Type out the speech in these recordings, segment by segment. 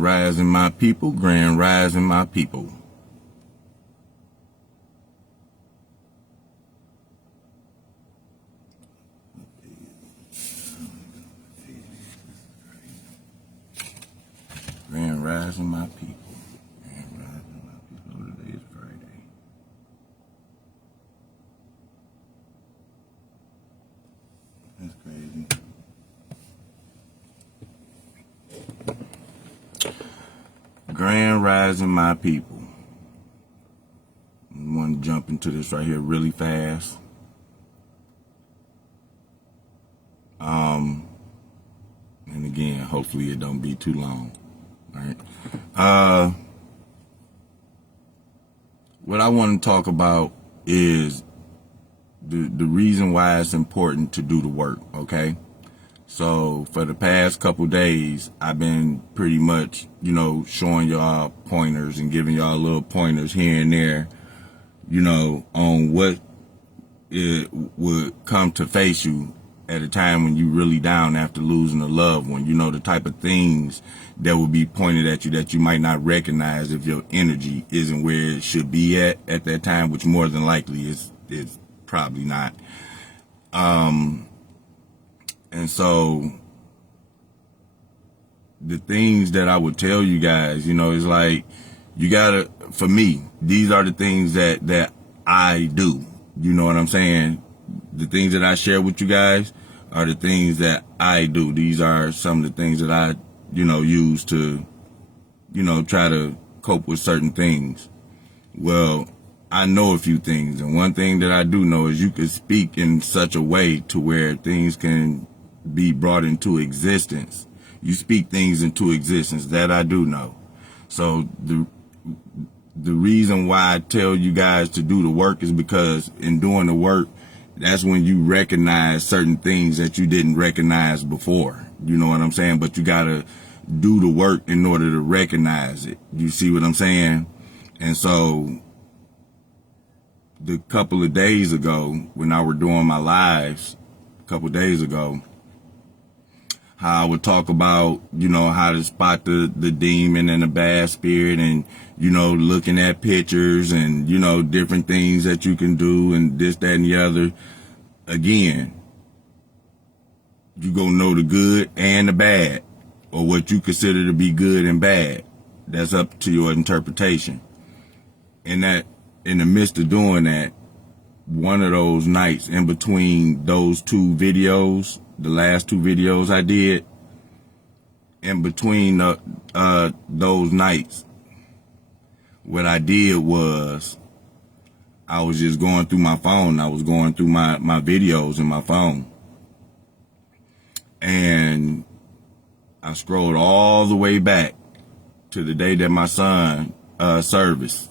Grand rising, my people. Grand rising, my people. Grand rising, my people. Grand rising, my people. Today is Friday. That's crazy. Grand rising, my people. I want to jump into this right here really fast. And again, hopefully it don't be too long. Right. What I want to talk about is the reason why it's important to do the work. Okay. So for the past couple days, I've been pretty much, showing y'all pointers and giving y'all little pointers here and there, on what it would come to face you at a time when you really down after losing a loved one. The type of things that will be pointed at you that you might not recognize if your energy isn't where it should be at that time, which more than likely is probably not. And so the things that I would tell you guys, is like, you gotta, for me, these are the things that I do. You know what I'm saying? The things that I share with you guys are the things that I do. These are some of the things that I, use to, try to cope with certain things. Well, I know a few things. And one thing that I do know is you can speak in such a way to where things can be brought into existence. You speak things into existence. That I do know. So the reason why I tell you guys to do the work is because in doing the work, that's when you recognize certain things that you didn't recognize before. You know what I'm saying? But you gotta do the work in order to recognize it. You see what I'm saying? And so the couple of days ago, when I were doing my lives, a couple of days ago, how I would talk about, how to spot the demon and the bad spirit and, looking at pictures and, different things that you can do and this, that, and the other. Again, you gonna know the good and the bad, or what you consider to be good and bad. That's up to your interpretation. And that, in the midst of doing that, one of those nights in between those two videos, the last two videos I did, in between those nights, what I did was I was just going through my phone. I was going through my videos in my phone. And I scrolled all the way back to the day that my son service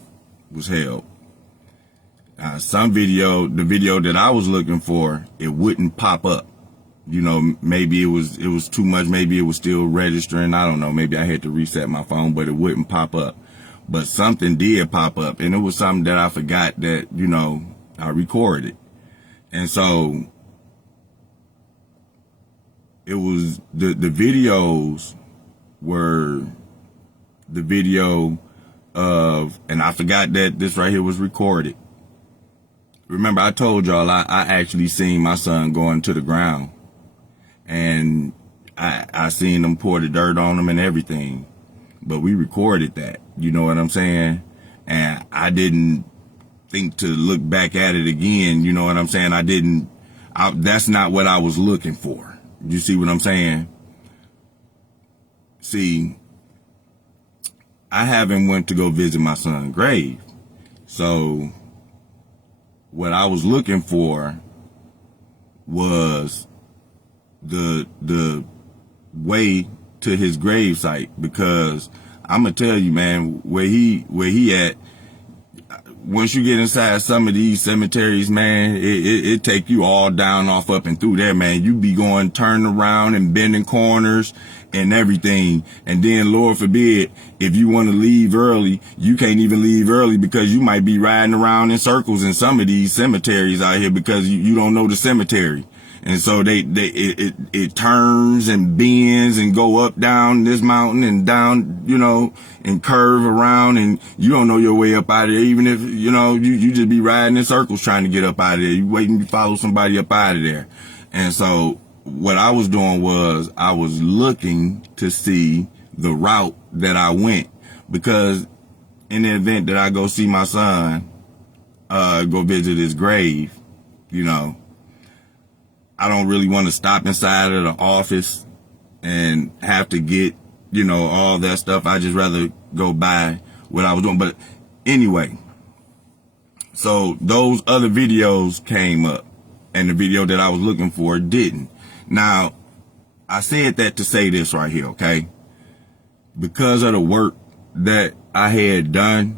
was held. The video that I was looking for, it wouldn't pop up. Maybe it was too much. Maybe it was still registering. I don't know. Maybe I had to reset my phone, but it wouldn't pop up. But something did pop up, and it was something that I forgot that, I recorded. And so it was the videos were the video of, and I forgot that this right here was recorded. Remember, I told y'all I actually seen my son going to the ground. And I seen them pour the dirt on him and everything. But we recorded that. You know what I'm saying? And I didn't think to look back at it again. You know what I'm saying? That's not what I was looking for. You see what I'm saying? See, I haven't went to go visit my son's grave. So what I was looking for was the way to his gravesite, because I'm gonna tell you, man, where he at, once you get inside some of these cemeteries, man, it take you all down, off, up, and through there, man. You be going, turning around and bending corners and everything. And then, Lord forbid, if you want to leave early, you can't even leave early because you might be riding around in circles in some of these cemeteries out here because you don't know the cemetery. And so it turns and bends and go up, down this mountain and down, you know, and curve around, and you don't know your way up out of there. Even if, you know, you just be riding in circles trying to get up out of there. You waiting to follow somebody up out of there. And so what I was doing was I was looking to see the route that I went, because in the event that I go see my son, go visit his grave, you know, I don't really want to stop inside of the office and have to get, you know, all that stuff. I just rather go by what I was doing. But anyway, so those other videos came up, and the video that I was looking for didn't. Now, I said that to say this right here, okay? Because of the work that I had done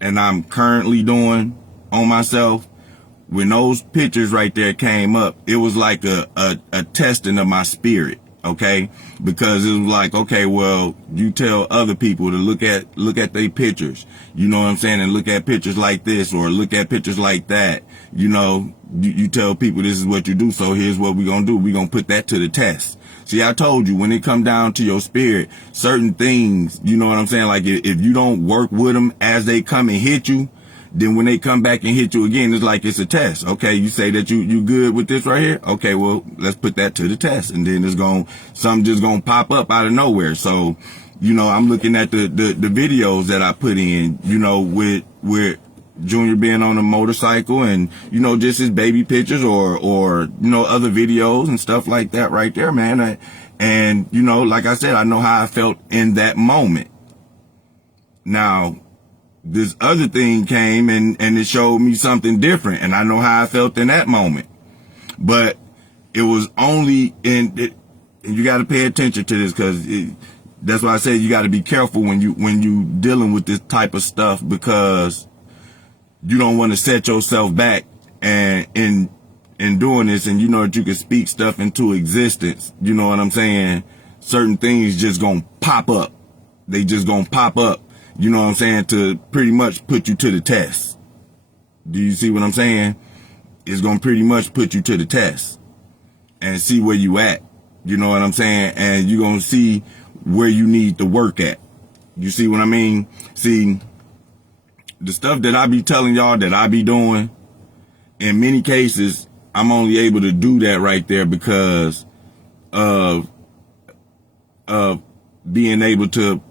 and I'm currently doing on myself, when those pictures right there came up, it was like a testing of my spirit, okay? Because it was like, okay, well, you tell other people to look at their pictures, you know what I'm saying, and look at pictures like this or look at pictures like that. You know, you tell people this is what you do, so here's what we're gonna do. We're gonna put that to the test. See, I told you, when it come down to your spirit, certain things, you know what I'm saying, like if you don't work with them as they come and hit you, then when they come back and hit you again, it's like it's a test. Okay, you say that you good with this right here. Okay, well, let's put that to the test, and then something just gonna pop up out of nowhere. So, you know, I'm looking at the videos that I put in, you know, with Junior being on a motorcycle, and, you know, just his baby pictures or you know, other videos and stuff like that right there, man. And you know, like I said, I know how I felt in that moment. Now, this other thing came and it showed me something different, and I know how I felt in that moment. But it was only and you got to pay attention to this, because that's why I said you got to be careful when you dealing with this type of stuff, because you don't want to set yourself back and in doing this, and you know that you can speak stuff into existence. You know what I'm saying? Certain things just gonna pop up. They just gonna pop up. You know what I'm saying, to pretty much put you to the test. Do you see what I'm saying? It's going to pretty much put you to the test and see where you at. You know what I'm saying? And you're going to see where you need to work at. You see what I mean? See, the stuff that I be telling y'all that I be doing, in many cases, I'm only able to do that right there because of being able to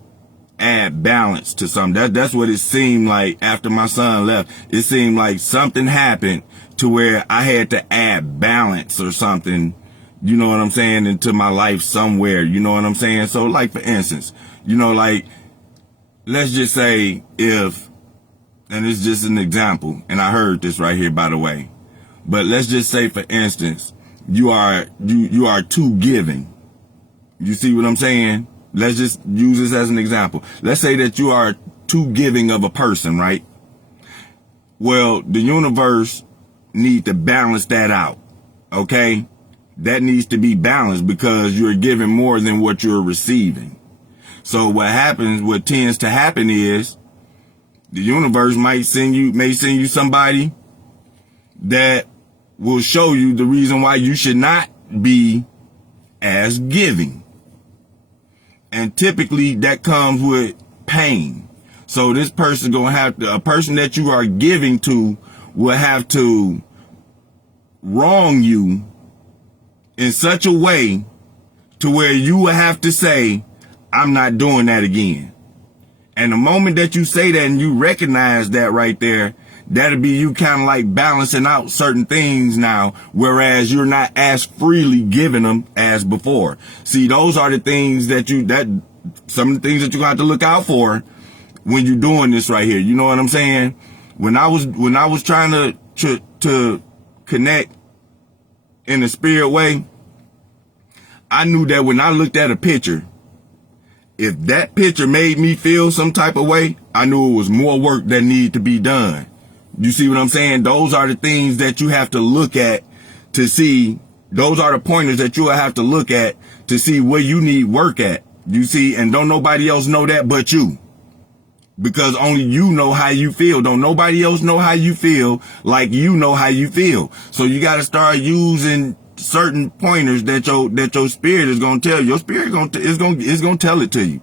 add balance to something. That's what it seemed like after my son left. It seemed like something happened to where I had to add balance or something, you know what I'm saying, into my life somewhere, you know what I'm saying? So, like, for instance, you know, like, let's just say and it's just an example, and I heard this right here, by the way, but let's just say, for instance, you are too giving. You see what I'm saying? Let's just use this as an example. Let's say that you are too giving of a person, right? Well, the universe needs to balance that out, okay? That needs to be balanced, because you're giving more than what you're receiving. So what tends to happen is the universe may send you somebody that will show you the reason why you should not be as giving. And typically that comes with pain. So this person a person that you are giving to will have to wrong you in such a way to where you will have to say, I'm not doing that again. And the moment that you say that and you recognize that right there, that'll be you kind of like balancing out certain things now, whereas you're not as freely giving them as before. See, those are the things some of the things that you got to look out for when you're doing this right here. You know what I'm saying? When I was trying to connect in a spirit way, I knew that when I looked at a picture, if that picture made me feel some type of way, I knew it was more work that needed to be done. You see what I'm saying? Those are the things that you have to look at to see. Those are the pointers that you will have to look at to see where you need work at. You see, and don't nobody else know that but you. because only you know how you feel. Don't nobody else know how you feel like you know how you feel. So you got to start using certain pointers that your spirit is going to tell you. Your spirit is going to tell it to you.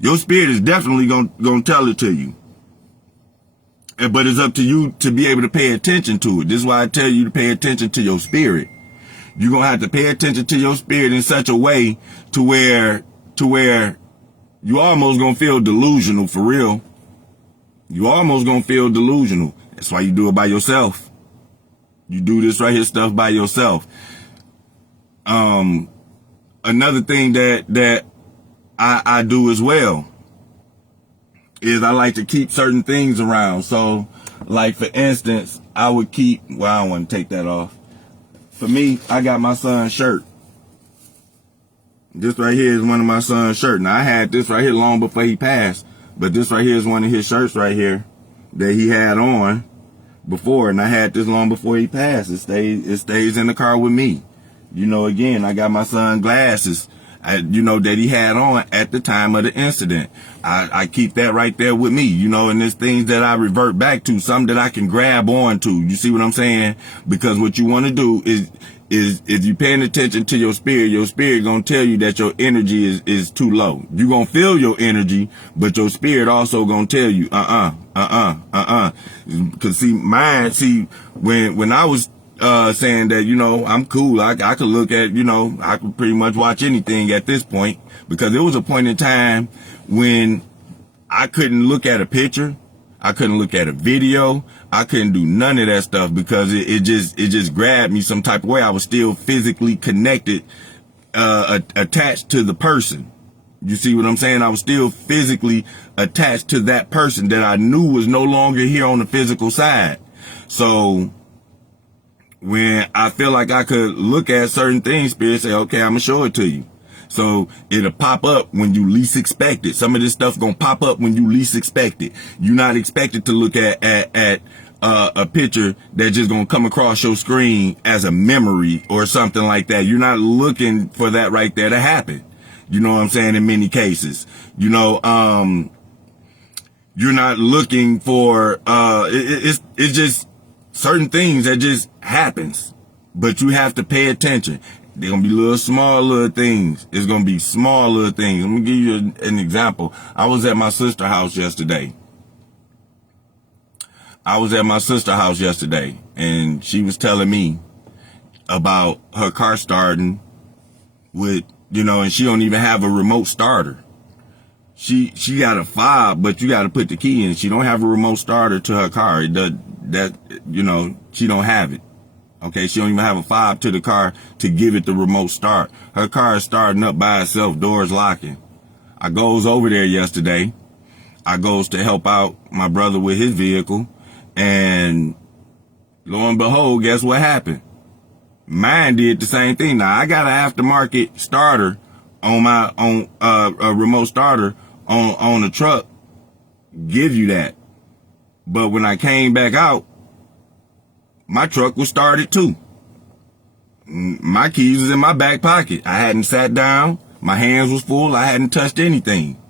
Your spirit is definitely going to tell it to you. But it's up to you to be able to pay attention to it. This is why I tell you to pay attention to your spirit. You're going to have to pay attention to your spirit in such a way to where you almost going to feel delusional for real. You almost going to feel delusional. That's why you do it by yourself. You do this right here stuff by yourself. Another thing that I do as well is I like to keep certain things around. So, like for instance, I would keep, well, I don't want to take that off. For me, I got my son's shirt. This right here is one of my son's shirts. Now, I had this right here long before he passed, but this right here is one of his shirts right here that he had on before, and I had this long before he passed. It stays in the car with me. You know, again, I got my son glasses, that he had on at the time of the incident. I keep that right there with me, and there's things that I revert back to, some that I can grab on to. You see what I'm saying? Because what you want to do is if you're paying attention to your spirit gonna tell you that your energy is too low. You're gonna feel your energy, but your spirit also gonna tell you, Cause when I was saying that, I'm cool. I could look at, I could pretty much watch anything at this point, because there was a point in time when I couldn't look at a picture. I couldn't look at a video. I couldn't do none of that stuff because it just grabbed me some type of way. I was still physically connected, attached to the person. You see what I'm saying? I was still physically attached to that person that I knew was no longer here on the physical side. So when I feel like I could look at certain things, Spirit say, okay, I'm gonna show it to you. So it'll pop up when you least expect it. Some of this stuff gonna pop up when you least expect it. You're not expected to look at a picture that just gonna come across your screen as a memory or something like that. You're not looking for that right there to happen. You know what I'm saying? In many cases, you're not looking for, it's just certain things that just happens, but you have to pay attention. They're going to be small little things. It's going to be small little things. I'm going to give you an example. I was at my sister's house yesterday. And she was telling me about her car starting with, and she don't even have a remote starter. She got a fob, but you got to put the key in. She don't have a remote starter to her car. She don't have it. Okay, she don't even have a fob to the car to give it the remote start. Her car is starting up by itself, doors locking. I goes over there yesterday. I goes to help out my brother with his vehicle, and lo and behold, guess what happened? Mine did the same thing. Now I got an aftermarket starter on a remote starter on the truck. Give you that. But when I came back out, my truck was started too. My keys was in my back pocket. I hadn't sat down. My hands was full. I hadn't touched anything.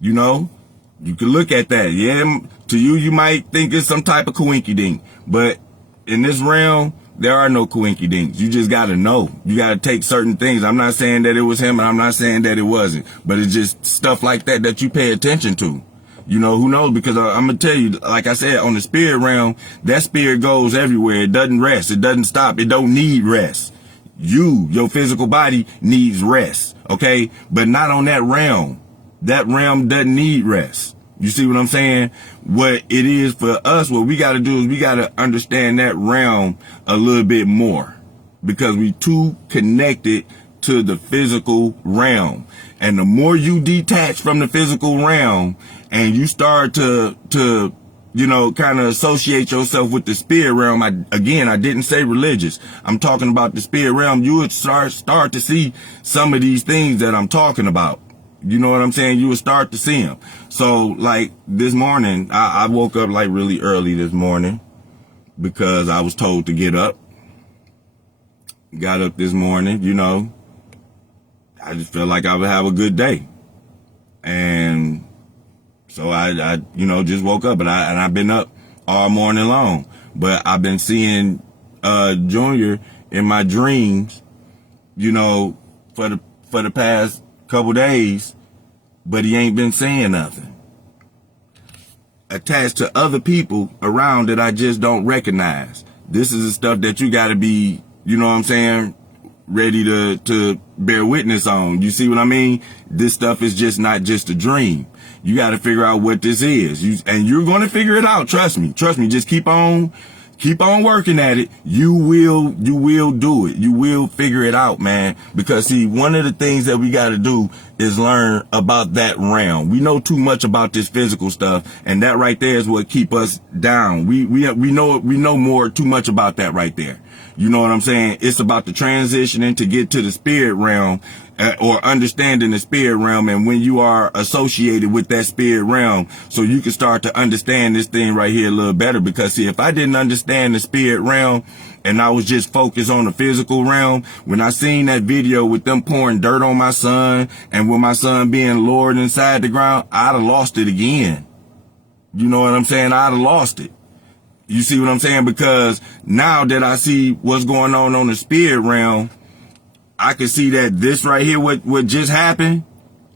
You can look at that. Yeah, to you might think it's some type of coinkydink. But in this realm, there are no coinkydinks. You just got to know. You got to take certain things. I'm not saying that it was him, and I'm not saying that it wasn't. But it's just stuff like that you pay attention to. Who knows? Because I'm going to tell you, like I said, on the spirit realm, that spirit goes everywhere. It doesn't rest. It doesn't stop. It don't need rest. Your physical body needs rest. Okay? But not on that realm. That realm doesn't need rest. You see what I'm saying? What it is for us, what we got to do is we got to understand that realm a little bit more, because we too connected to the physical realm. And the more you detach from the physical realm and you start to kind of associate yourself with the spirit realm. I didn't say religious. I'm talking about the spirit realm. You would start to see some of these things that I'm talking about. You know what I'm saying? You would start to see them. So like this morning, I woke up like really early this morning because I was told to get up. Got up this morning, I just felt like I would have a good day. And So I just woke up, and I've been up all morning long. But I've been seeing Junior in my dreams, for the past couple days, but he ain't been saying nothing. Attached to other people around that I just don't recognize. This is the stuff that you gotta be, ready to bear witness on. You see what I mean? This stuff is just not just a dream. You got to figure out what this is. And you're going to figure it out. Trust me. Just keep on working at it. You will do it. You will figure it out, man. Because see, one of the things that we got to do is learn about that realm. We know too much about this physical stuff, and that right there is what keep us down. We know too much about that right there. You know what I'm saying? It's about the transitioning to get to the spirit realm, or understanding the spirit realm, and when you are associated with that spirit realm, so you can start to understand this thing right here a little better. Because see, if I didn't understand the spirit realm and I was just focused on the physical realm, when I seen that video with them pouring dirt on my son and with my son being lowered inside the ground, I'd have lost it again. You know what I'm saying? I'd have lost it. You see what I'm saying? Because now that I see what's going on the spirit realm, I can see that this right here, what just happened,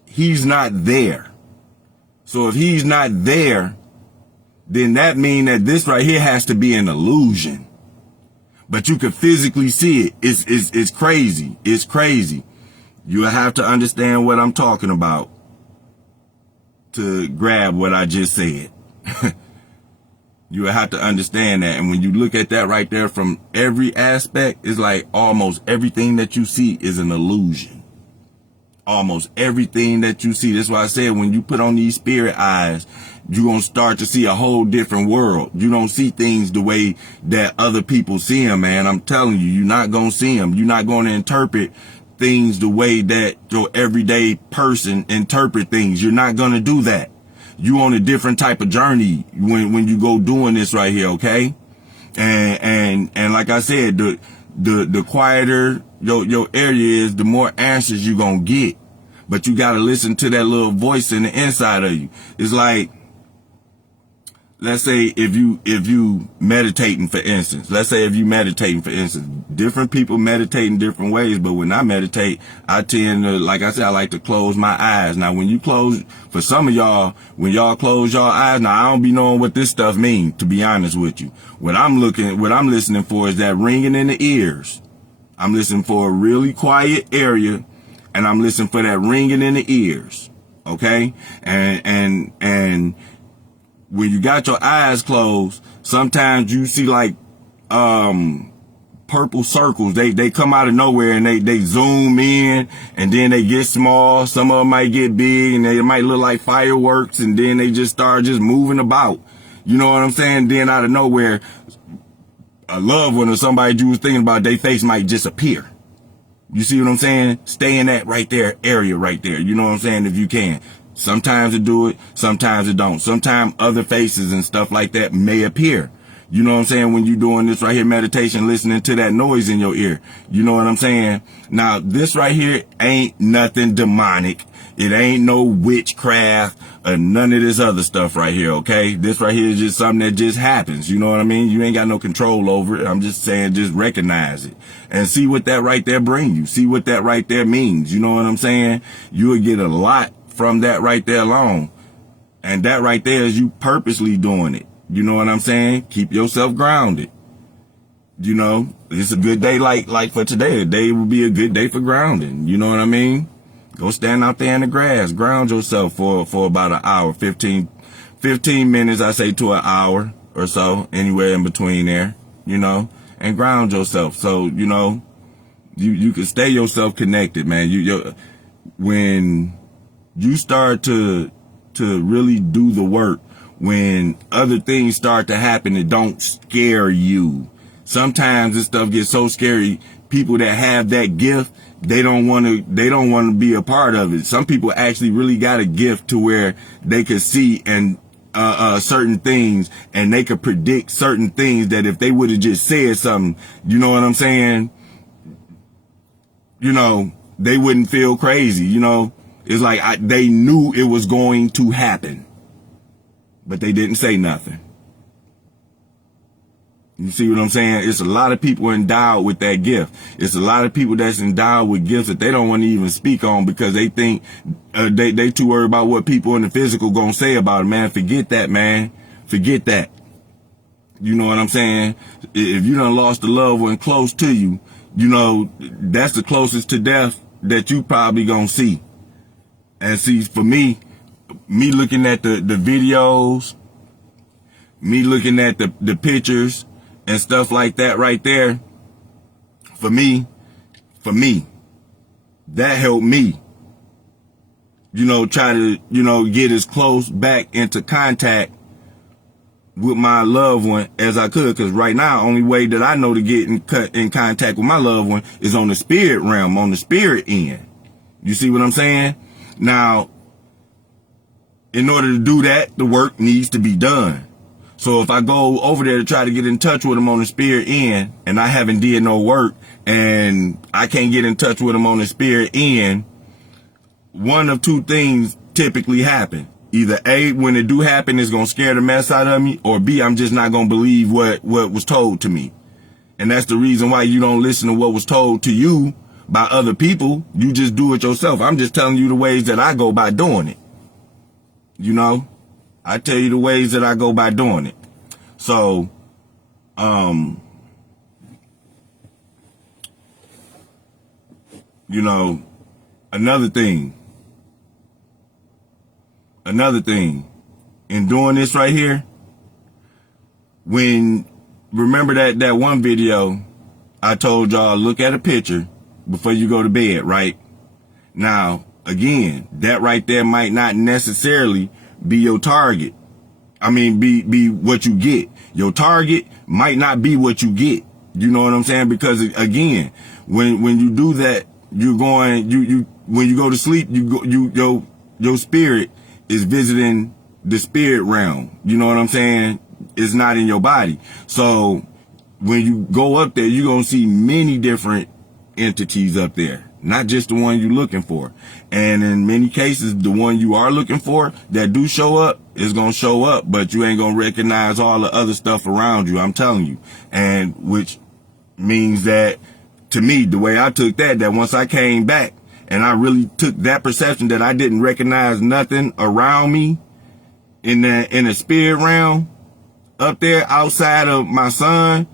he's not there. So if he's not there, then that means that this right here has to be an illusion. But you can physically see it. It's crazy. It's crazy. You have to understand what I'm talking about to grab what I just said. You have to understand that. And when you look at that right there from every aspect, it's like almost everything that you see is an illusion. Almost everything that you see. That's why I said when you put on these spirit eyes, you're going to start to see a whole different world. You don't see things the way that other people see them, man. I'm telling you, you're not going to see them. You're not going to interpret things the way that your everyday person interpret things. You're not going to do that. You on a different type of journey when you go doing this right here, okay? And like I said, the quieter your area is, the more answers you're gonna get. But you gotta listen to that little voice in the inside of you. It's like, let's say if you meditating, for instance, different people meditate in different ways, but when I meditate, I tend to, like I said, I like to close my eyes. Now, when you close, for some of y'all, when y'all close your eyes, now I don't be knowing what this stuff means, to be honest with you. What I'm listening for is that ringing in the ears. I'm listening for a really quiet area, and I'm listening for that ringing in the ears. Okay? And when you got your eyes closed, sometimes you see like purple circles. They come out of nowhere and they zoom in, and then they get small. Some of them might get big, and they might look like fireworks, and then they just start just moving about. You know what I'm saying? Then out of nowhere, a loved one or somebody you was thinking about, their face might just appear. You see what I'm saying? Stay in that right there area right there. You know what I'm saying? If you can. Sometimes it do it, sometimes it don't. Sometimes other faces and stuff like that may appear. You know what I'm saying? When you're doing this right here, meditation, listening to that noise in your ear. You know what I'm saying? Now, this right here ain't nothing demonic. It ain't no witchcraft or none of this other stuff right here, okay? This right here is just something that just happens. You know what I mean? You ain't got no control over it. I'm just saying, just recognize it and see what that right there bring you. See what that right there means. You know what I'm saying? You will get a lot from that right there alone. And that right there is you purposely doing it. You know what I'm saying? Keep yourself grounded. You know, it's a good day like for today. Today would be a good day for grounding. You know what I mean? Go stand out there in the grass. Ground yourself for about an hour, 15 minutes, I say, to an hour or so, anywhere in between there, you know, and ground yourself. So, you know, you can stay yourself connected, man. When you start to really do the work, when other things start to happen that don't scare you. Sometimes this stuff gets so scary, people that have that gift, they don't want to be a part of it. Some people actually really got a gift to where they could see and certain things, and they could predict certain things that if they would have just said something, you know what I'm saying? You know, they wouldn't feel crazy, you know? It's like they knew it was going to happen. but they didn't say nothing. You see what I'm saying? It's a lot of people endowed with that gift. It's a lot of people that's endowed with gifts that they don't want to even speak on because they think they too worried about what people in the physical gonna say about it. Man, forget that, man. Forget that. You know what I'm saying? If you done lost a loved one close to you, you know, that's the closest to death that you probably gonna see. And see, for me looking at the videos, me looking at the pictures and stuff like that right there, for me, that helped me, you know, try to, you know, get as close back into contact with my loved one as I could. Cause right now, only way that I know to get in contact with my loved one is on the spirit realm, on the spirit end. You see what I'm saying? Now, in order to do that, the work needs to be done. So if I go over there to try to get in touch with them on the spirit end and I haven't did no work and I can't get in touch with them on the spirit end, one of two things typically happen. Either A, when it do happen, it's going to scare the mess out of me, or B, I'm just not going to believe what was told to me. And that's the reason why you don't listen to what was told to you by other people. You just do it yourself. I'm just telling you the ways that I go by doing it. You know? I tell you the ways that I go by doing it. So, you know, another thing in doing this right here, remember that one video I told y'all, look at a picture before you go to bed, right? Now, again, that right there might not necessarily be your target. I mean, be what you get. Your target might not be what you get. You know what I'm saying? Because again, when you do that, when you go to sleep, your spirit is visiting the spirit realm. You know what I'm saying? It's not in your body. So when you go up there, you're going to see many different entities up there. Not just the one you're looking for. And in many cases, the one you are looking for that do show up is going to show up, but you ain't going to recognize all the other stuff around you. I'm telling you. And which means that, to me, the way I took that once I came back and I really took that perception that I didn't recognize nothing around me in the spirit realm up there outside of my son,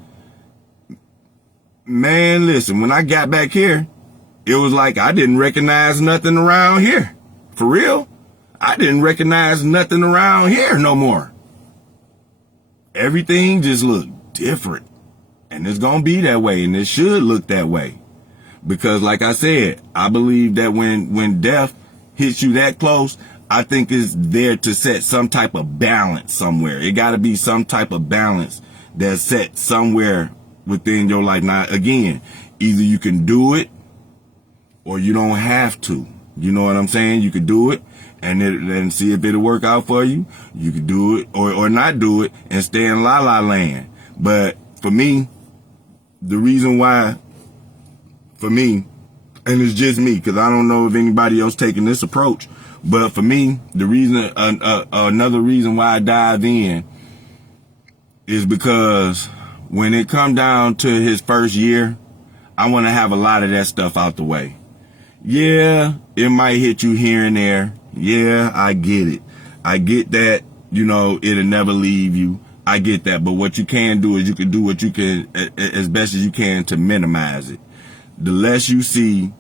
man, listen, when I got back here, it was like I didn't recognize nothing around here. For real. I didn't recognize nothing around here no more. Everything just looked different. And it's going to be that way. And it should look that way. Because like I said, I believe that when death hits you that close, I think it's there to set some type of balance somewhere. It got to be some type of balance that's set somewhere within your life. Now, again, either you can do it or you don't have to. You know what I'm saying? You could do it and see if it'll work out for you. You could do it or not do it and stay in la la land. But for me, the reason why, for me, and it's just me, because I don't know if anybody else taking this approach, but for me, the reason, another reason why I dive in is because when it come down to his first year, I want to have a lot of that stuff out the way. Yeah, it might hit you here and there. Yeah, I get it. I get that, you know, it'll never leave you. I get that. But what you can do is you can do what you can as best as you can to minimize it. The less you see,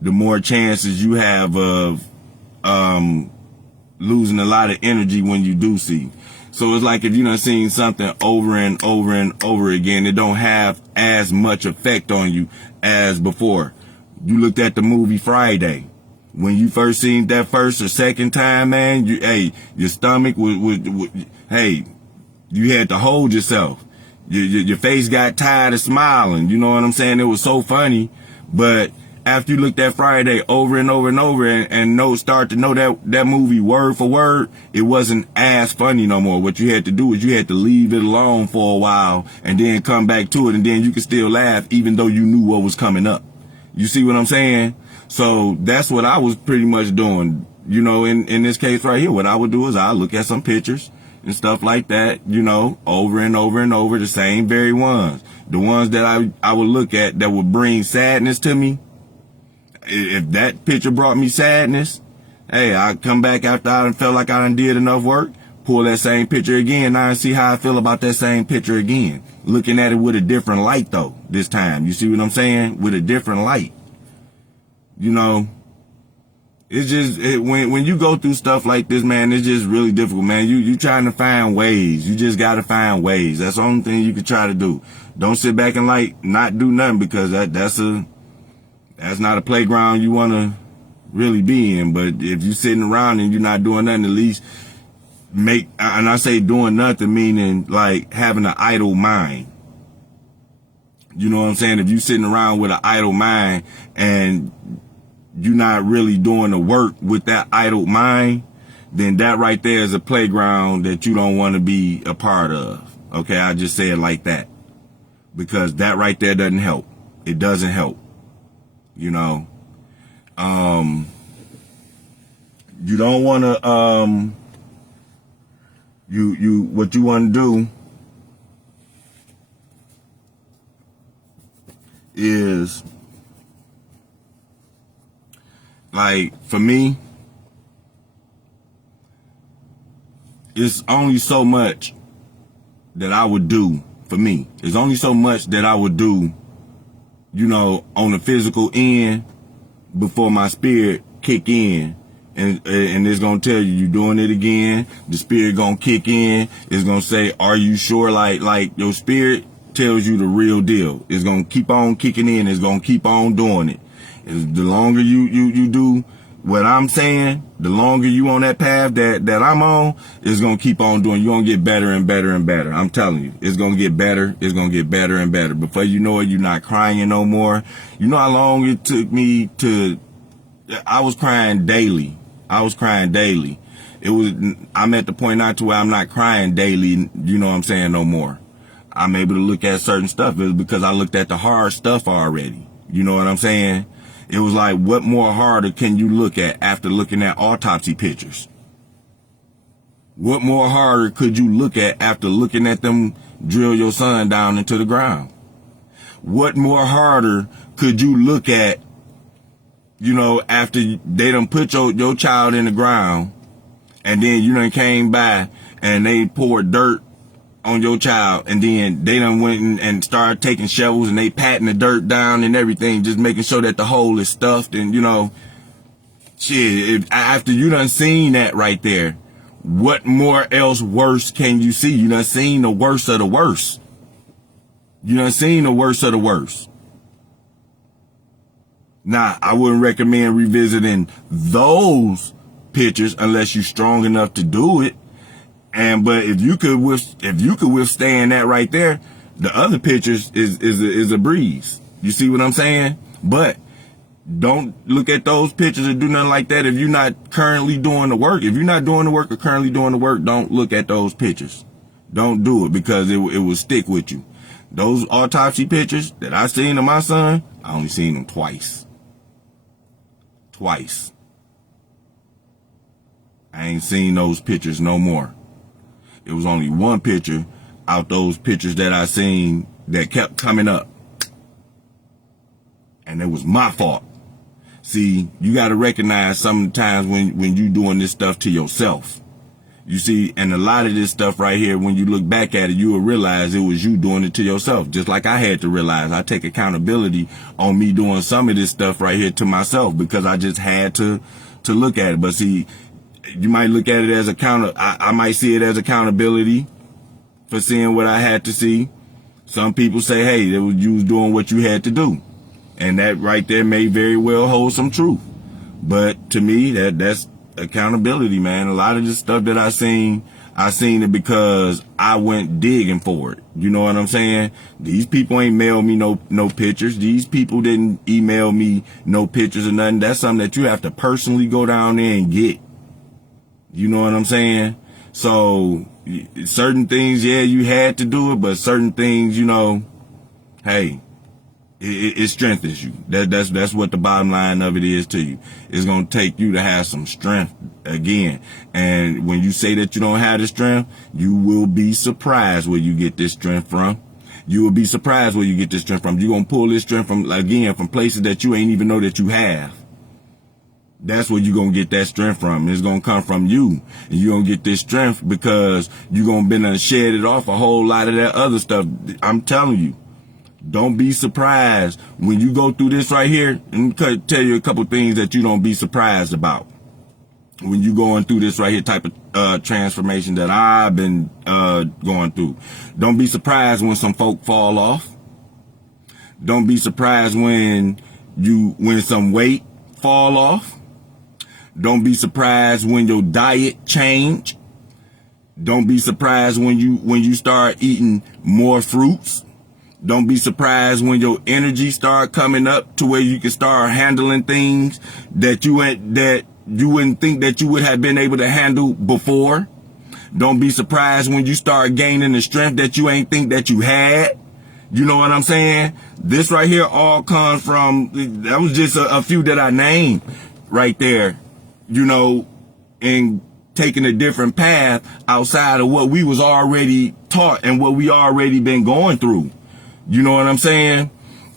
the more chances you have of losing a lot of energy when you do see. So it's like if you done seen something over and over and over again, it don't have as much effect on you as before. You looked at the movie Friday. When you first seen that first or second time, man, your stomach was you had to hold yourself. Your face got tired of smiling. You know what I'm saying? It was so funny. But after you looked at Friday over and over and over and start to know that movie word for word, it wasn't as funny no more. What you had to do is you had to leave it alone for a while and then come back to it, and then you could still laugh even though you knew what was coming up. You see what I'm saying? So that's what I was pretty much doing. You know, in this case right here, what I would do is I look at some pictures and stuff like that, you know, over and over and over, the same very ones. The ones that I would look at that would bring sadness to me. If that picture brought me sadness, hey, I come back after I felt like I done did enough work, pull that same picture again, now and see how I feel about that same picture again. Looking at it with a different light though, this time. You see what I'm saying? With a different light. You know, it's just, when you go through stuff like this, man, it's just really difficult, man. You trying to find ways. You just got to find ways. That's the only thing you can try to do. Don't sit back and like not do nothing, because that's not a playground you want to really be in. But if you're sitting around and you're not doing nothing, at least and I say doing nothing, meaning like having an idle mind. You know what I'm saying? If you're sitting around with an idle mind and you're not really doing the work with that idle mind, then that right there is a playground that you don't want to be a part of. Okay, I just say it like that. Because that right there doesn't help. It doesn't help. You know, you don't want to, what you want to do is, like, for me, it's only so much that I would do for me. It's only so much that I would do, you know, on the physical end before my spirit kick in. And it's going to tell you doing it again. The spirit going to kick in. It's going to say, are you sure? Like your spirit tells you the real deal. It's going to keep on kicking in. It's going to keep on doing it. The longer you do what I'm saying, the longer you on that path that I'm on, it's going to keep on doing. You're going to get better and better and better. I'm telling you, it's going to get better. It's going to get better and better. Before you know it, you're not crying no more. You know how long it took me I was crying daily. I'm at the point now to where I'm not crying daily, you know what I'm saying, no more. I'm able to look at certain stuff. It was because I looked at the hard stuff already. You know what I'm saying? It was like, what more harder can you look at after looking at autopsy pictures? What more harder could you look at after looking at them drill your son down into the ground? What more harder could you look at, you know, after they done put your child in the ground, and then you done came by and they poured dirt on your child, and then they done went and started taking shovels and they patting the dirt down and everything, just making sure that the hole is stuffed, and, you know, shit, after you done seen that right there, what more else worse can you see? You done seen the worst of the worst. You done seen the worst of the worst. Now, I wouldn't recommend revisiting those pictures unless you're strong enough to do it. But if you could withstand that right there, the other pictures is a breeze. You see what I'm saying? But don't look at those pictures or do nothing like that if you're not currently doing the work. If you're not doing the work or currently doing the work, don't look at those pictures. Don't do it, because it will stick with you. Those autopsy pictures that I seen of my son, I only seen them twice. Twice. I ain't seen those pictures no more. It was only one picture out those pictures that I seen that kept coming up. And it was my fault. See, you got to recognize sometimes when you doing this stuff to yourself. You see, and a lot of this stuff right here, when you look back at it, you will realize it was you doing it to yourself. Just like I had to realize. I take accountability on me doing some of this stuff right here to myself, because I just had to look at it. But see, you might look at it as I might see it as accountability for seeing what I had to see. Some people say, hey, you was doing what you had to do. And that right there may very well hold some truth. But to me, that's accountability, man. A lot of this stuff that I seen it because I went digging for it. You know what I'm saying? These people ain't mailed me no pictures. These people didn't email me no pictures or nothing. That's something that you have to personally go down there and get. You know what I'm saying? So certain things, yeah, you had to do it, but certain things, you know, hey, It strengthens you. That's what the bottom line of it is to you. It's going to take you to have some strength again. And when you say that you don't have the strength, you will be surprised where you get this strength from. You will be surprised where you get this strength from. You're going to pull this strength from, again, from places that you ain't even know that you have. That's where you're going to get that strength from. It's going to come from you. And you're going to get this strength because you're going to be able to shed it off a whole lot of that other stuff. I'm telling you. Don't be surprised when you go through this right here. And tell you a couple things that you don't be surprised about when you going through this right here type of transformation that I've been going through. Don't be surprised when some folk fall off. Don't be surprised when some weight fall off. Don't be surprised when your diet change. Don't be surprised when you start eating more fruits. Don't be surprised when your energy start coming up to where you can start handling things that you wouldn't think that you would have been able to handle before. Don't be surprised when you start gaining the strength that you ain't think that you had. You know what I'm saying? This right here all comes from, that was just a few that I named right there, you know, and taking a different path outside of what we was already taught and what we already been going through. You know what I'm saying?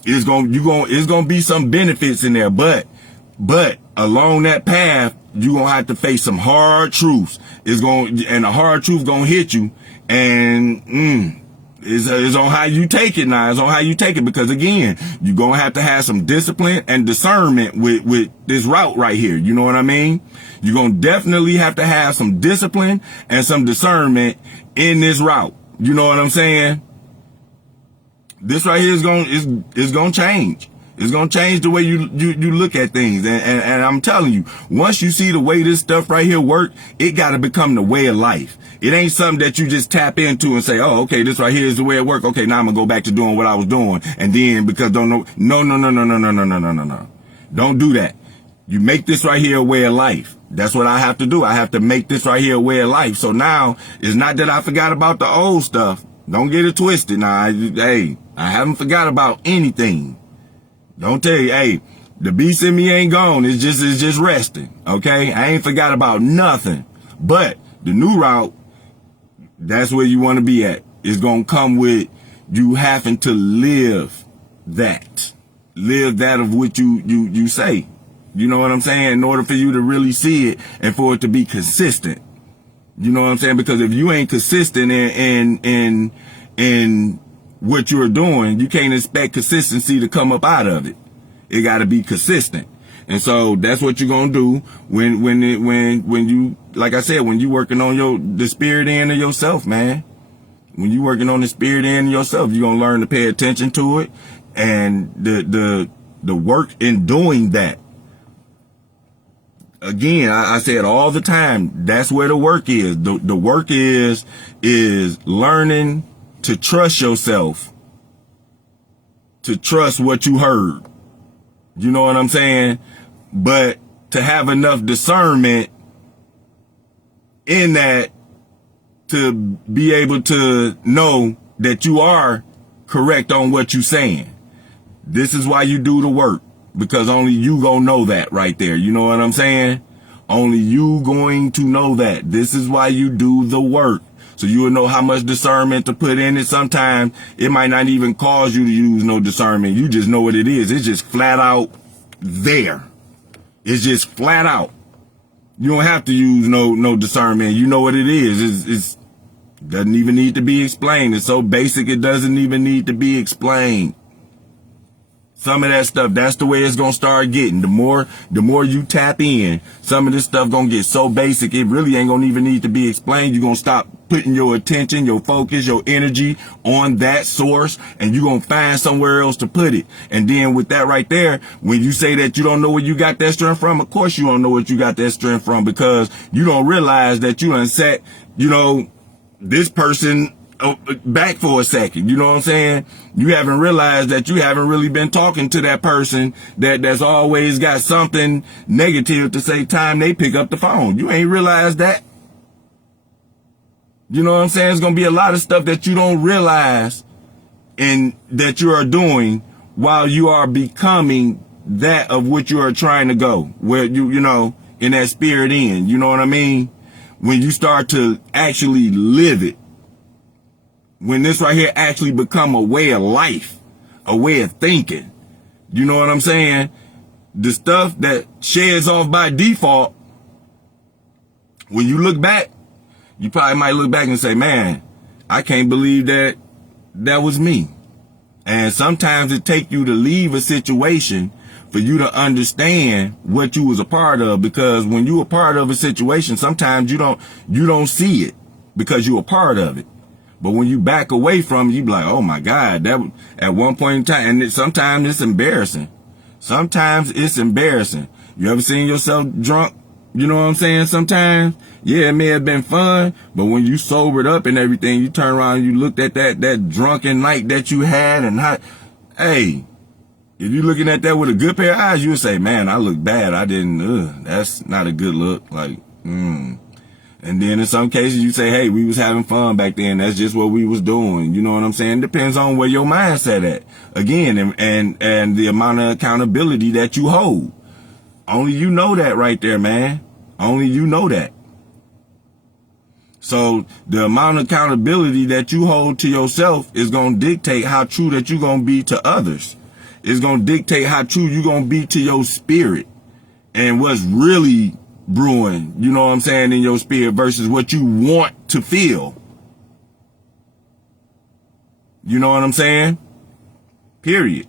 It's gonna be some benefits in there, but along that path, you're gonna have to face some hard truths. And the hard truth gonna hit you, and it's on how you take it now. It's on how you take it, because again, you're gonna have to have some discipline and discernment with this route right here. You know what I mean? You're gonna definitely have to have some discipline and some discernment in this route. You know what I'm saying? This right here is gonna change. It's gonna change the way you look at things. And I'm telling you, once you see the way this stuff right here work, it gotta become the way of life. It ain't something that you just tap into and say, oh, okay, this right here is the way it work. Okay, now I'm gonna go back to doing what I was doing. And then because no. Don't do that. You make this right here a way of life. That's what I have to do. I have to make this right here a way of life. So now it's not that I forgot about the old stuff. Don't get it twisted. Now, hey, I haven't forgot about anything. Don't tell you, hey, the beast in me ain't gone. It's just resting. Okay? I ain't forgot about nothing. But the new route, that's where you want to be at. It's going to come with you having to live that. Live that of what you say. You know what I'm saying? In order for you to really see it and for it to be consistent. You know what I'm saying? Because if you ain't consistent in what you're doing, you can't expect consistency to come up out of it. It got to be consistent. And so that's what you're going to do when you, like I said, when you working on the spirit end of yourself, man. When you working on the spirit end of yourself, you're going to learn to pay attention to it. And the work in doing that. Again, I say it all the time. That's where the work is. The work is learning to trust yourself, to trust what you heard. You know what I'm saying? But to have enough discernment in that to be able to know that you are correct on what you're saying. This is why you do the work. Because only you gonna know that right there. You know what I'm saying? Only you going to know that. This is why you do the work. So you will know how much discernment to put in it. Sometimes it might not even cause you to use no discernment. You just know what it is. It's just flat out there. It's just flat out. You don't have to use no discernment. You know what it is. It's doesn't even need to be explained. It's so basic it doesn't even need to be explained. Some of that stuff, that's the way it's going to start getting. The more you tap in, some of this stuff going to get so basic, it really ain't going to even need to be explained. You're going to stop putting your attention, your focus, your energy on that source, and you're going to find somewhere else to put it. And then with that right there, when you say that you don't know where you got that strength from, of course you don't know what you got that strength from, because you don't realize that you done set, this person back for a second. You know what I'm saying? You haven't realized that you haven't really been talking to that person that's always got something negative to say time they pick up the phone. You ain't realized that. You know what I'm saying? It's going to be a lot of stuff that you don't realize and that you are doing while you are becoming that of which you are trying to go, where you know, in that spirit in, you know what I mean? When you start to actually live it, when this right here actually become a way of life, a way of thinking, you know what I'm saying? The stuff that sheds off by default, when you look back, you probably might look back and say, man, I can't believe that was me. And sometimes it takes you to leave a situation for you to understand what you was a part of, because when you a part of a situation, sometimes you don't see it because you a part of it. But when you back away from it, you be like, oh my God, that at one point in time, and sometimes it's embarrassing. Sometimes it's embarrassing. You ever seen yourself drunk? You know what I'm saying? Sometimes, yeah, it may have been fun, but when you sobered up and everything, you turn around and you looked at that drunken night that you had, and hey, if you're looking at that with a good pair of eyes, you would say, man, I look bad. I didn't, that's not a good look. Like, And then in some cases you say, hey, we was having fun back then. That's just what we was doing. You know what I'm saying? Depends on where your mindset at. Again, and the amount of accountability that you hold. Only you know that right there, man. Only you know that. So the amount of accountability that you hold to yourself is going to dictate how true that you're going to be to others. It's going to dictate how true you're going to be to your spirit and what's really brewing, you know what I'm saying, in your spirit versus what you want to feel. You know what I'm saying? Period.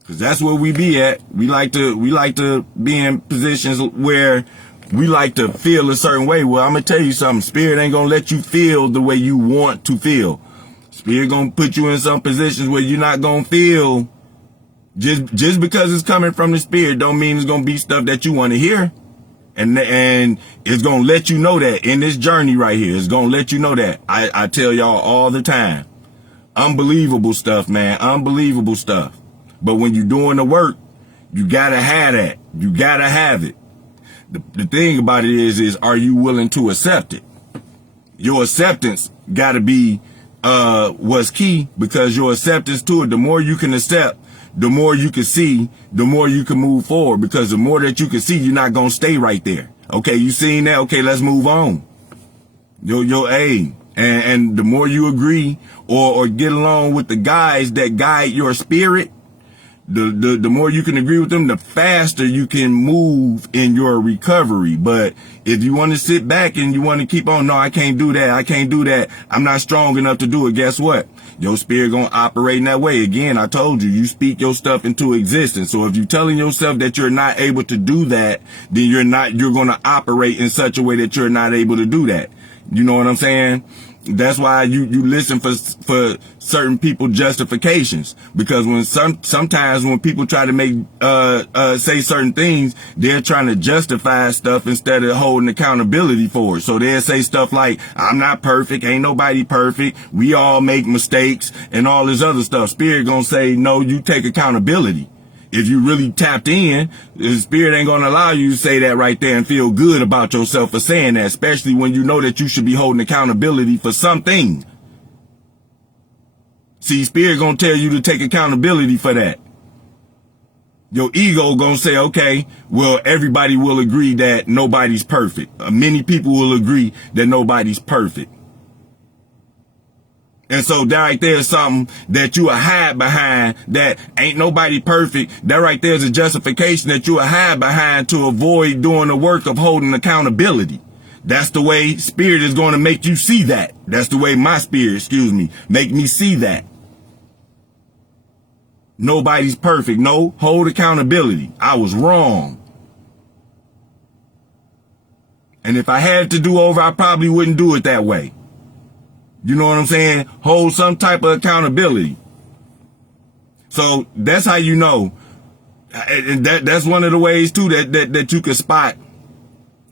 Because that's where we be at. We like to be in positions where we like to feel a certain way. Well, I'm going to tell you something. Spirit ain't going to let you feel the way you want to feel. Spirit going to put you in some positions where you're not going to feel. Just because it's coming from the spirit don't mean it's going to be stuff that you want to hear. And it's going to let you know that in this journey right here. It's going to let you know that. I tell y'all all the time. Unbelievable stuff, man. Unbelievable stuff. But when you're doing the work, you got to have that. You got to have it. The thing about it is are you willing to accept it? Your acceptance got to be what's key, because your acceptance to it, the more you can accept, the more you can see, the more you can move forward, because the more that you can see, you're not going to stay right there. Okay, you seen that? Okay, let's move on. Your aim. And the more you agree or get along with the guys that guide your spirit, the more you can agree with them, the faster you can move in your recovery. But if you want to sit back and you want to keep on, no, I can't do that. I can't do that. I'm not strong enough to do it. Guess what? Your spirit gonna operate in that way. Again, I told you, you speak your stuff into existence. So if you're telling yourself that you're not able to do that, then you're gonna operate in such a way that you're not able to do that. You know what I'm saying? That's why you listen for certain people justifications, because when sometimes when people try to make say certain things, they're trying to justify stuff instead of holding accountability for it. So they'll say stuff like, I'm not perfect, ain't nobody perfect, we all make mistakes, and all this other stuff. Spirit gonna say, no, you take accountability. If you really tapped in, the spirit ain't gonna allow you to say that right there and feel good about yourself for saying that, especially when you know that you should be holding accountability for something. See, spirit gonna tell you to take accountability for that. Your ego gonna say, okay, well, everybody will agree that nobody's perfect. Many people will agree that nobody's perfect. And so that right there is something that you will hide behind, that ain't nobody perfect. That right there is a justification that you will hide behind to avoid doing the work of holding accountability. That's the way spirit is going to make you see that. That's the way my spirit, make me see that. Nobody's perfect. No, hold accountability. I was wrong. And if I had to do over, I probably wouldn't do it that way. You know what I'm saying? Hold some type of accountability. So that's how you know. And that's one of the ways too that you can spot,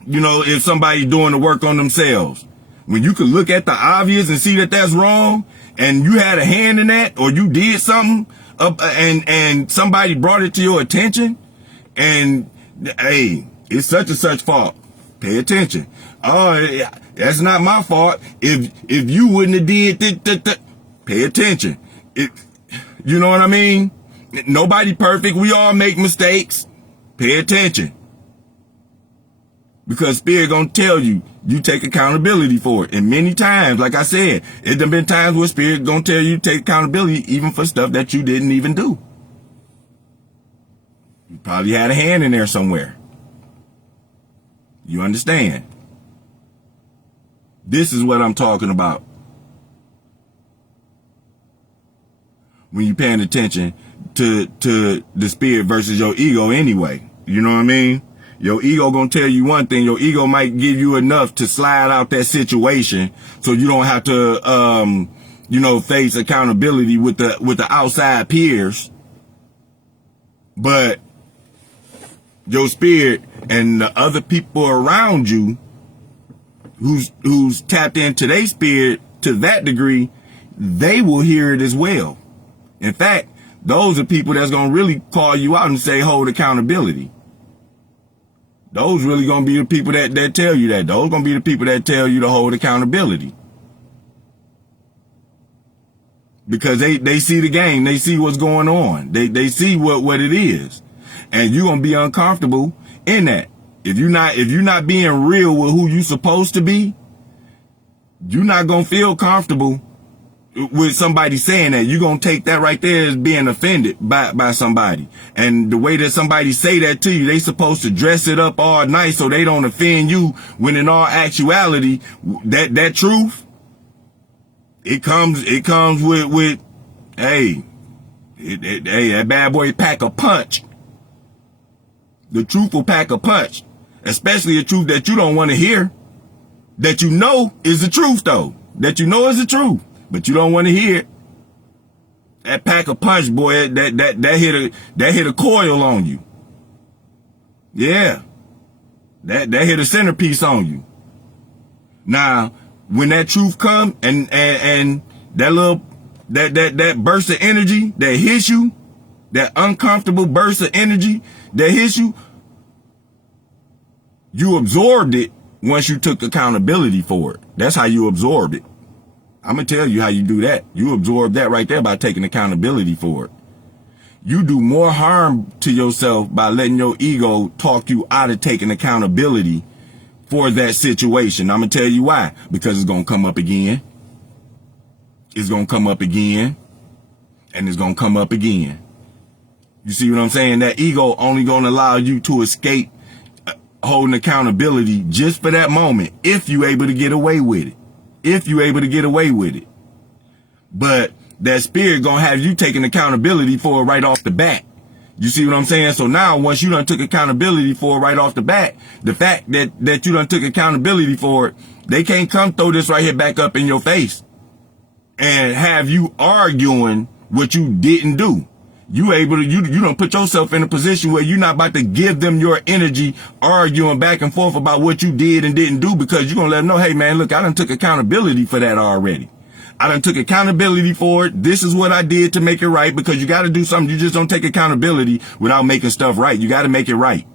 you know, if somebody's doing the work on themselves. When you can look at the obvious and see that that's wrong, and you had a hand in that, or you did something and somebody brought it to your attention, and hey, it's such and such fault. Pay attention. Oh, that's not my fault. If you wouldn't have did pay attention. You know what I mean? Nobody perfect. We all make mistakes. Pay attention. Because Spirit gonna tell you, you take accountability for it. And many times, like I said, it done been times where Spirit gonna tell you to take accountability even for stuff that you didn't even do. You probably had a hand in there somewhere. You understand? This is what I'm talking about. When you're paying attention to the Spirit versus your ego anyway. You know what I mean? Your ego gonna tell you one thing. Your ego might give you enough to slide out that situation so you don't have to, face accountability with the outside peers. But your spirit and the other people around you who's tapped into their spirit to that degree, they will hear it as well. In fact, those are people that's gonna really call you out and say, hold accountability. Those really gonna be the people that tell you that. Those gonna be the people that tell you to hold accountability. Because they see the game, they see what's going on. They see what it is. And you're gonna be uncomfortable in that. If you're not being real with who you supposed to be, you're not gonna feel comfortable with somebody saying that. You're gonna take that right there as being offended by somebody. And the way that somebody say that to you, they supposed to dress it up all nice so they don't offend you, when in all actuality, that truth, it comes with hey, that bad boy pack a punch. The truth will pack a punch, especially a truth that you don't want to hear, that you know is the truth though, that you know is the truth. But you don't want to hear it. That pack a punch, boy, that hit a coil on you. Yeah. That hit a centerpiece on you. Now, when that truth come and that burst of energy that hits you, that uncomfortable burst of energy that hits you, you absorbed it once you took accountability for it. That's how you absorbed it. I'm going to tell you how you do that. You absorb that right there by taking accountability for it. You do more harm to yourself by letting your ego talk you out of taking accountability for that situation. I'm going to tell you why. Because it's going to come up again. It's going to come up again. And it's going to come up again. You see what I'm saying? That ego only going to allow you to escape holding accountability just for that moment, if you're able to get away with it. If you're able to get away with it. But that spirit gonna have you taking accountability for it right off the bat. You see what I'm saying? So now, once you done took accountability for it right off the bat, the fact that you done took accountability for it, they can't come throw this right here back up in your face and have you arguing what you didn't do. You don't put yourself in a position where you're not about to give them your energy arguing back and forth about what you did and didn't do, because you're going to let them know, hey man, look, I done took accountability for that already. I done took accountability for it. This is what I did to make it right, because you got to do something. You just don't take accountability without making stuff right. You got to make it right.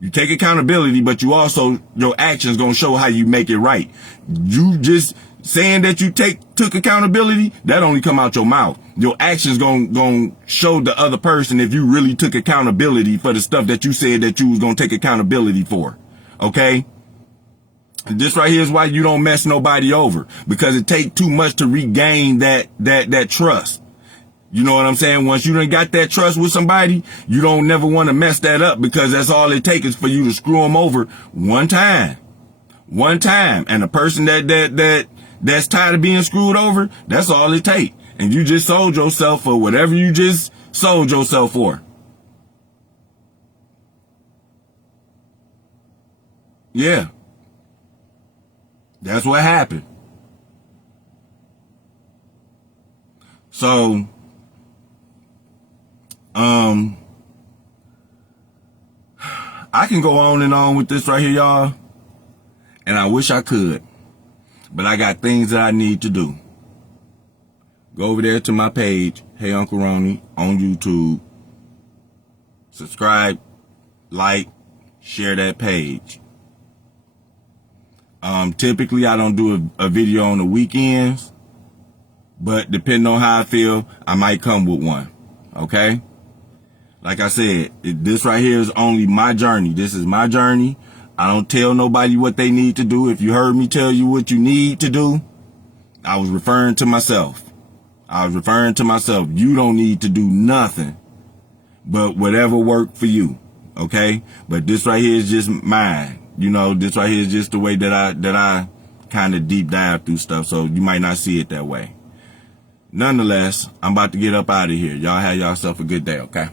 You take accountability, but you also, your actions going to show how you make it right. You just saying that you took accountability, that only come out your mouth. Your actions gonna show the other person if you really took accountability for the stuff that you said that you was gonna take accountability for. Okay? This right here is why you don't mess nobody over, because it take too much to regain that trust. You know what I'm saying? Once you done got that trust with somebody, you don't never want to mess that up, because that's all it takes is for you to screw them over one time. And the person that's tired of being screwed over, that's all it takes. And you just sold yourself for whatever you just sold yourself for. Yeah. That's what happened. So, I can go on and on with this right here, y'all. And I wish I could. But I got things that I need to do. Go over there to my page, Hey Uncle Ronnie, on YouTube. Subscribe, like, share that page. Typically I don't do a video on the weekends, But depending on how I feel, I might come with one. Okay? Like I said, this right here is only my journey. This is my journey. I don't tell nobody what they need to do. If you heard me tell you what you need to do, I was referring to myself. You don't need to do nothing but whatever worked for you. Okay? But this right here is just mine. You know, this right here is just the way that I kind of deep dive through stuff. So you might not see it that way. Nonetheless, I'm about to get up out of here. Y'all have yourself a good day, okay?